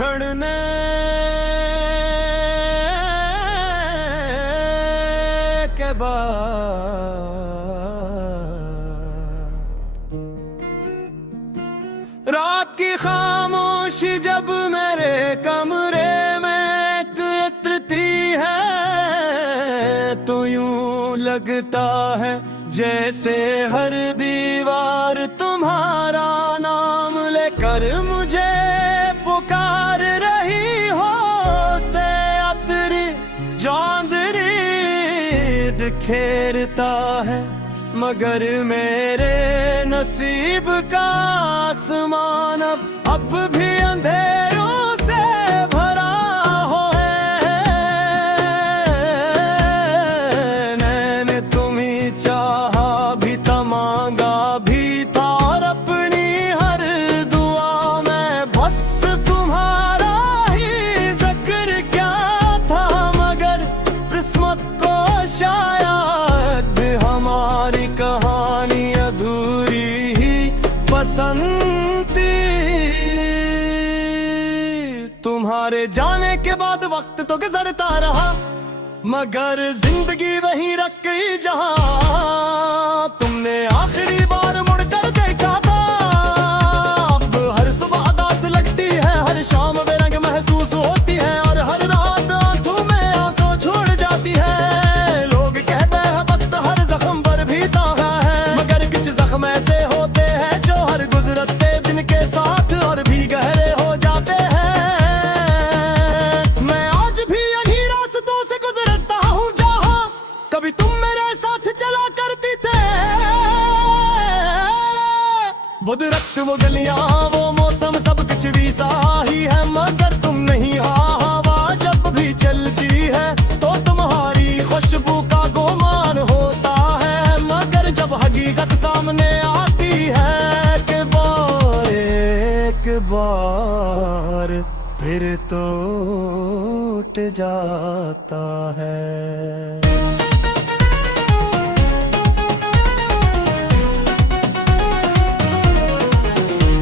बिछड़ने के बाद रात की खामोशी जब मेरे कमरे में एकत्रित है तो यूं लगता है जैसे हर दीवार तुम्हारा नाम लेकर मुझे पुकार रही हो। से अतरी चांदनी बिखेरता है मगर मेरे नसीब का आसमान अब भी अंधेरों से भरा हो है। मैंने तुम्ही चाहा भी था, मांगा भी था और अपनी हर दुआ में बस तुम्हारा ही जिक्र क्या था। मगर किस्मत को शायद हमारी कहानी अधूरी ही पसंद थी। तुम्हारे जाने के बाद वक्त तो गुजरता रहा मगर जिंदगी वहीं रख गई जहां तुमने आखिरी बार मुड़कर देखा था। अब हर सुबह उदास लगती है, हर शाम बेरंग महसूस होती है और हर रात आंखों में आंसू छोड़ जाती है। लोग कहते हैं वक्त हर जख्म पर भी तागा है मगर कुछ जख्म ऐसे होते हैं जो हर गुजरते दिन के साथ और भी गहरे हो जाते हैं। मैं आज भी यही रास्तों से गुजरता हूँ जहाँ कभी तुम मेरे साथ चला करती थे। वो दरख्त, वो गलियां, वो मौसम सब कुछ भी सही है मगर तुम नहीं। हवा जब भी चलती है तो तुम्हारी खुशबू का गुमान होता है मगर जब हकीकत सामने आती है एक बार फिर तो टूट जाता है।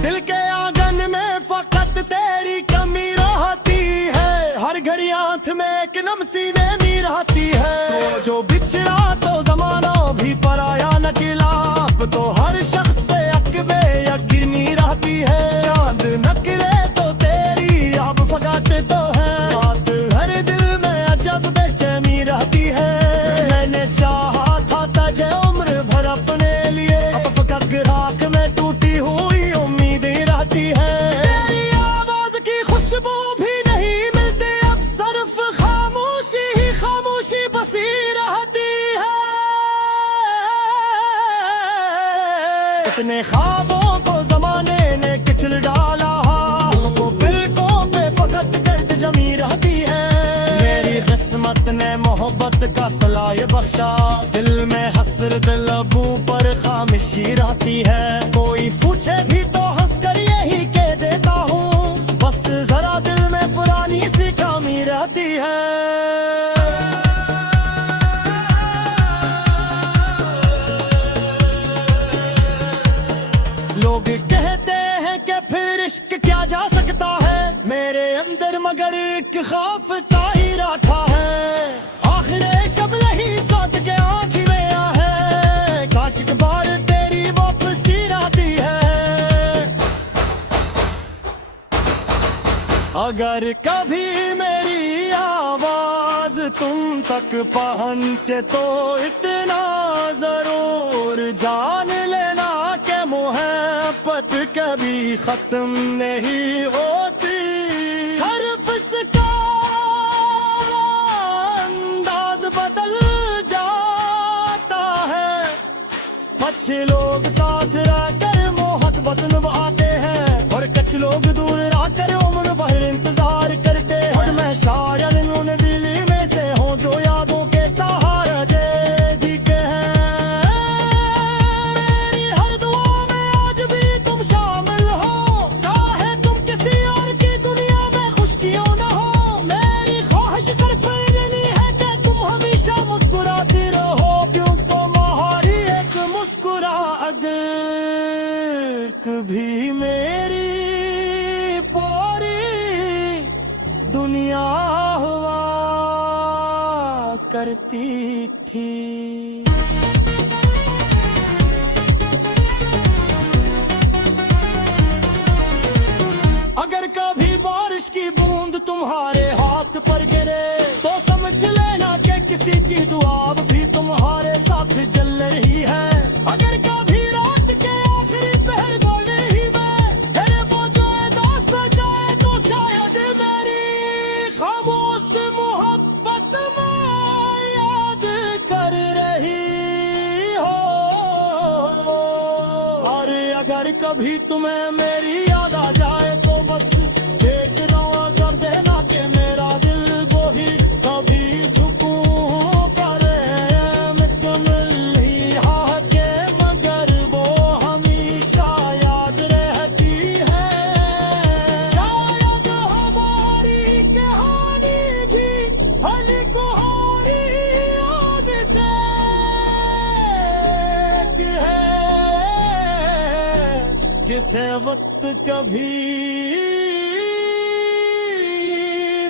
दिल के आंगन में फकत तेरी कमी रहती है, हर घड़ी आंख में एक नम सीने में रहती है। तो जो बिछड़ा तो जमाना भी पराया न खिलाफ तो हर शख्स से अकबे यकीनी रहती है। चांद नकरे तो तेरी अब फगाते तो है, बात हर दिल में अजब बेचैनी रहती है। मैंने चाहा था तुझे उम्र भर अपने लिए, अब फकत राख में टूटी हुई उम्मीदें रहती है। तेरी आवाज की खुशबू भी नहीं मिलती अब, सिर्फ खामोशी ही खामोशी बसी रहती है। इतने ख्वाबों को जमाने ने किचल डाला, वो बिल्कों पे फकत दर्द जमी रहती है। मेरी किस्मत ने मोहब्बत का सलाह बख्शा, दिल में हसरत लबों पर खामोशी रहती है। कोई पूछे भी तो हंस कर यही कह देता हूँ बस जरा दिल में पुरानी सी कमी रहती है। लोग कहते हैं कि फिर इश्क क्या जा सकता है, मेरे अंदर मगर एक खौफ सा ही रखा है। आखिर शब नहीं सोच के आँख में है, काश एक बार तेरी वापसी रहती है। अगर कभी मेरी आवाज तुम तक पहुँचे तो इतना जरूर जान लेना के मोहब्बत कभी खत्म नहीं होती। सिर्फ इसका अंदाज बदल जाता है, कुछ लोग साथ रहकर मोहब्बत निभाते हैं और कुछ लोग दूर रहकर उम्र भर इंतजार करते हैं। और मैं शायद उन दिल में से हूँ जो यादों के सहारे दिखे हैं। मेरी हर दुआ में आज भी तुम शामिल हो, चाहे तुम किसी और करती थी। अगर कभी बारिश की बूंद तुम्हारे हाथ पर गिरे तो समझ लेना कि किसी की दुआ भी तुम्हारे साथ जल रही है। अगर कभी रात के आखिरी पहर बोले ही मैं तेरे मौजूदा सजाए तो शायद मेरी खामोश मोहब्बत में याद कर रही हो। और अगर कभी तुम्हें मेरी याद आ जाए तो बस देख रहा कर देना कि मेरा दिल वो ही कभी सुकून करे। मुकम्मल ही हाँ के मगर वो हमेशा याद रहती है। शायद हमारी कहानी भी हल्कुहारी याद से है जिसे वक्त कभी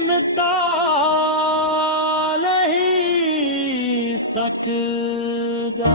मिटा नहीं सकता।